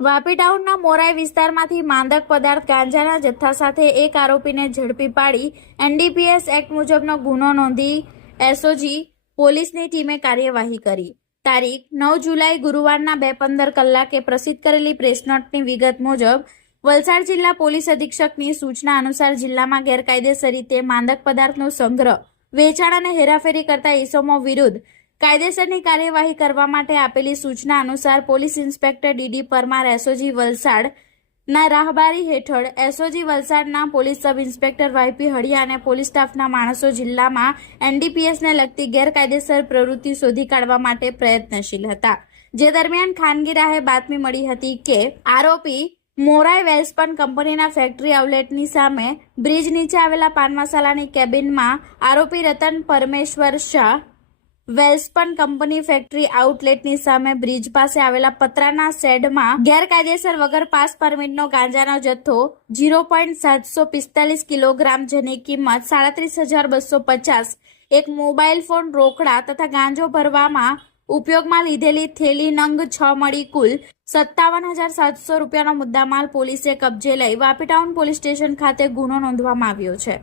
વાપી ટાઉનના મોરાઈ વિસ્તારમાંથી માદક પદાર્થ ગાંજાના જથ્થા સાથે એક આરોપીને ઝડપી પાડી એનડીપીએસ એક્ટ મુજબનો ગુનો નોંધી એસઓજી પોલીસની ટીમે કાર્યવાહી કરી। તારીખ 9 જુલાઈ ગુરુવારના 2:15 કલાકે પ્રસિદ્ધ કરેલી પ્રેસ નોટની વિગત મુજબ વલસાડ જિલ્લા પોલીસ અધિક્ષકની સૂચના અનુસાર જિલ્લામાં ગેરકાયદેસર રીતે માદક પદાર્થનો સંગ્રહ, વેચાણ અને હેરાફેરી કરતા ઇસમો વિરુદ્ધ કાયદેસરની કાર્યવાહી કરવા માટે આપેલી સૂચના અનુસાર police inspector DD Parmar SOG વલસાડના રાહબારી હેઠળ એસઓજી વલસાડના પોલીસ સબ ઇન્સ્પેક્ટર વાયપી હળિયા અને પોલીસ સ્ટાફના માણસો જિલ્લામાં એનડીપીએસને લગતી ગેરકાયદેસર પ્રવૃત્તિ શોધી કાઢવા માટે પ્રયત્નશીલ હતા। જે દરમિયાન ખાનગી રાહે બાતમી મળી હતી કે આરોપી મોરાઈ વેલ્સપન કંપનીના ફેક્ટરી આઉટલેટની સામે બ્રિજ નીચે આવેલા પાન મસાલાની કેબિનમાં આરોપી રતન પરમેશ્વર શાહ વેલ્સપન કંપની ફેક્ટરી આઉટલેટની સામે બ્રિજ પાસે આવેલા પતરાના શેડમાં ગેરકાયદેસર વગર પાસ પરમિટનો ગાંજાનો જથ્થો 0.745 કિલોગ્રામ જેની કિંમત 37,250, એક મોબાઈલ ફોન, રોકડા તથા ગાંજો ભરવામાં ઉપયોગમાં લીધેલી થેલી નંગ 6 મળી કુલ 57,700 રૂપિયાનો મુદ્દામાલ પોલીસે કબજે લઈ વાપી ટાઉન પોલીસ સ્ટેશન ખાતે ગુનો નોંધવામાં આવ્યો છે।